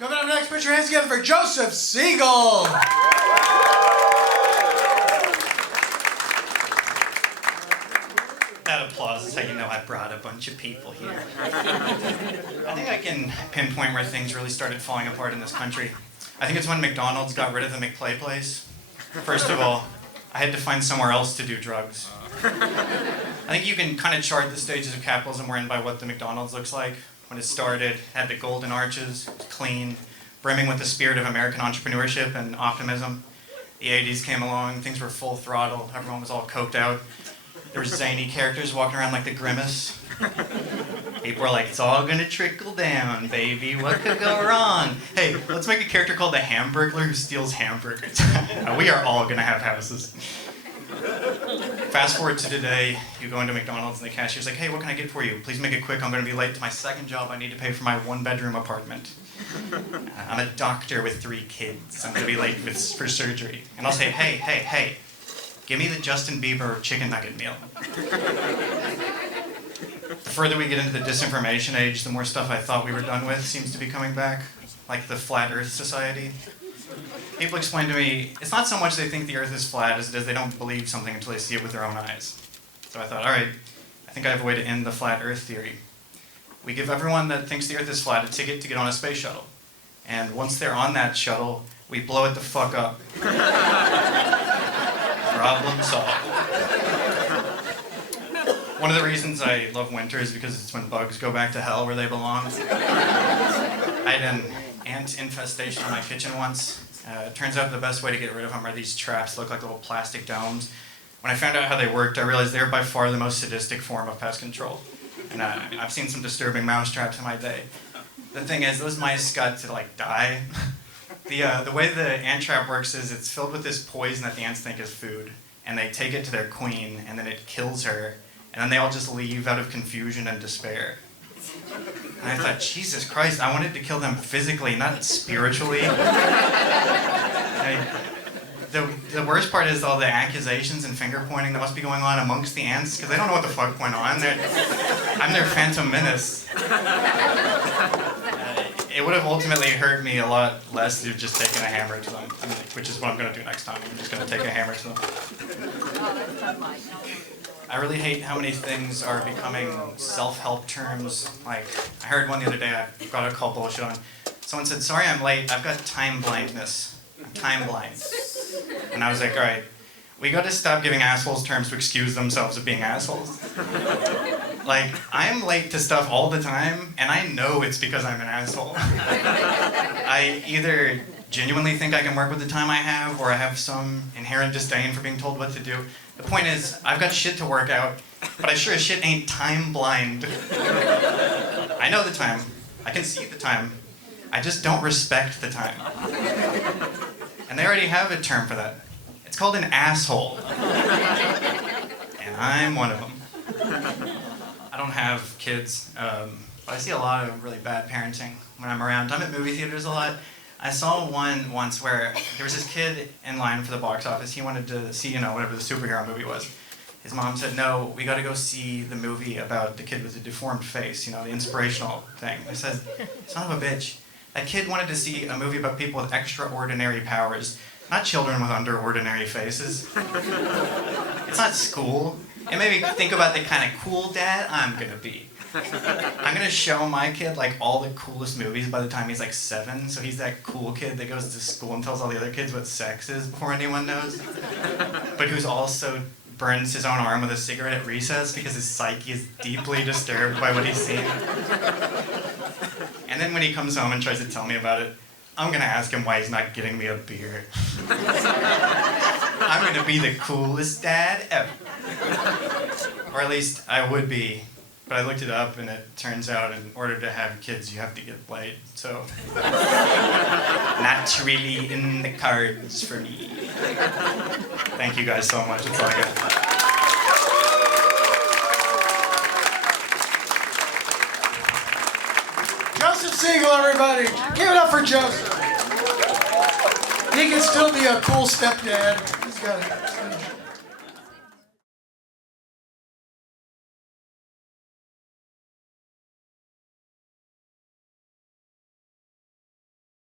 Coming up next, put your hands together for Joseph Siegel. That applause is how you know I brought a bunch of people here. I think I can pinpoint where things really started falling apart in this country. I think it's when McDonald's got rid of the McPlay place. First of all, I had to find somewhere else to do drugs. I think you can kind of chart the stages of capitalism we're in by what the McDonald's looks like. When it started, it had the golden arches, clean, brimming with the spirit of American entrepreneurship and optimism. The 80s came along, things were full throttle, everyone was all coked out. There were zany characters walking around like the Grimace. People were like, it's all gonna trickle down, baby, what could go wrong? Hey, let's make a character called the Hamburglar who steals hamburgers. We are all gonna have houses. Fast forward to today, you go into McDonald's and the cashier's like, hey, what can I get for you? Please make it quick, I'm gonna be late to my second job, I need to pay for my one-bedroom apartment. I'm a doctor with 3 kids, I'm gonna be late for surgery. And I'll say, hey, give me the Justin Bieber chicken nugget meal. The further we get into the disinformation age, the more stuff I thought we were done with seems to be coming back, like the Flat Earth Society. People explain to me, it's not so much they think the Earth is flat as it is they don't believe something until they see it with their own eyes. So I thought, all right, I think I have a way to end the Flat Earth theory. We give everyone that thinks the Earth is flat a ticket to get on a space shuttle. And once they're on that shuttle, we blow it the fuck up. Problem solved. One of the reasons I love winter is because it's when bugs go back to hell where they belong. I had an ant infestation in my kitchen once. It turns out the best way to get rid of them are these traps that look like little plastic domes. When I found out how they worked, I realized they were by far the most sadistic form of pest control. And I've seen some disturbing mouse traps in my day. The thing is, those mice got to die. The way the ant trap works is it's filled with this poison that the ants think is food. And they take it to their queen, and then it kills her. And then they all just leave out of confusion and despair. And I thought, Jesus Christ, I wanted to kill them physically, not spiritually. The worst part is all the accusations and finger pointing that must be going on amongst the ants, because they don't know what the fuck went on. I'm their phantom menace. It would have ultimately hurt me a lot less to have just taken a hammer to them, which is what I'm going to do next time. I'm just going to take a hammer to them. I really hate how many things are becoming self-help terms. Like, I heard one the other day, I've got to call bullshit on. Someone said, sorry I'm late, I've got time blindness. I'm time blind. And I was like, all right, we got to stop giving assholes terms to excuse themselves of being assholes. Like, I'm late to stuff all the time, and I know it's because I'm an asshole. I either genuinely think I can work with the time I have, or I have some inherent disdain for being told what to do. The point is, I've got shit to work out, but I sure as shit ain't time blind. I know the time. I can see the time. I just don't respect the time. And they already have a term for that. It's called an asshole. And I'm one of them. I don't have kids, but I see a lot of really bad parenting when I'm around. I'm at movie theaters a lot. I saw one once where there was this kid in line for the box office. He wanted to see, whatever the superhero movie was. His mom said, no, we gotta go see the movie about the kid with the deformed face, the inspirational thing. I said, son of a bitch. That kid wanted to see a movie about people with extraordinary powers, not children with underordinary faces. It's not school. It made me think about the kind of cool dad I'm gonna be. I'm gonna show my kid all the coolest movies by the time he's 7, so he's that cool kid that goes to school and tells all the other kids what sex is before anyone knows, but who's also burns his own arm with a cigarette at recess because his psyche is deeply disturbed by what he's seen. And then when he comes home and tries to tell me about it, I'm gonna ask him why he's not getting me a beer. I'm gonna be the coolest dad ever. Or at least I would be. But I looked it up, and it turns out in order to have kids, you have to get laid. So, not really in the cards for me. Thank you guys so much. It's all I got. Joseph Siegel, everybody. Give it up for Joseph. He can still be a cool stepdad. He's got it.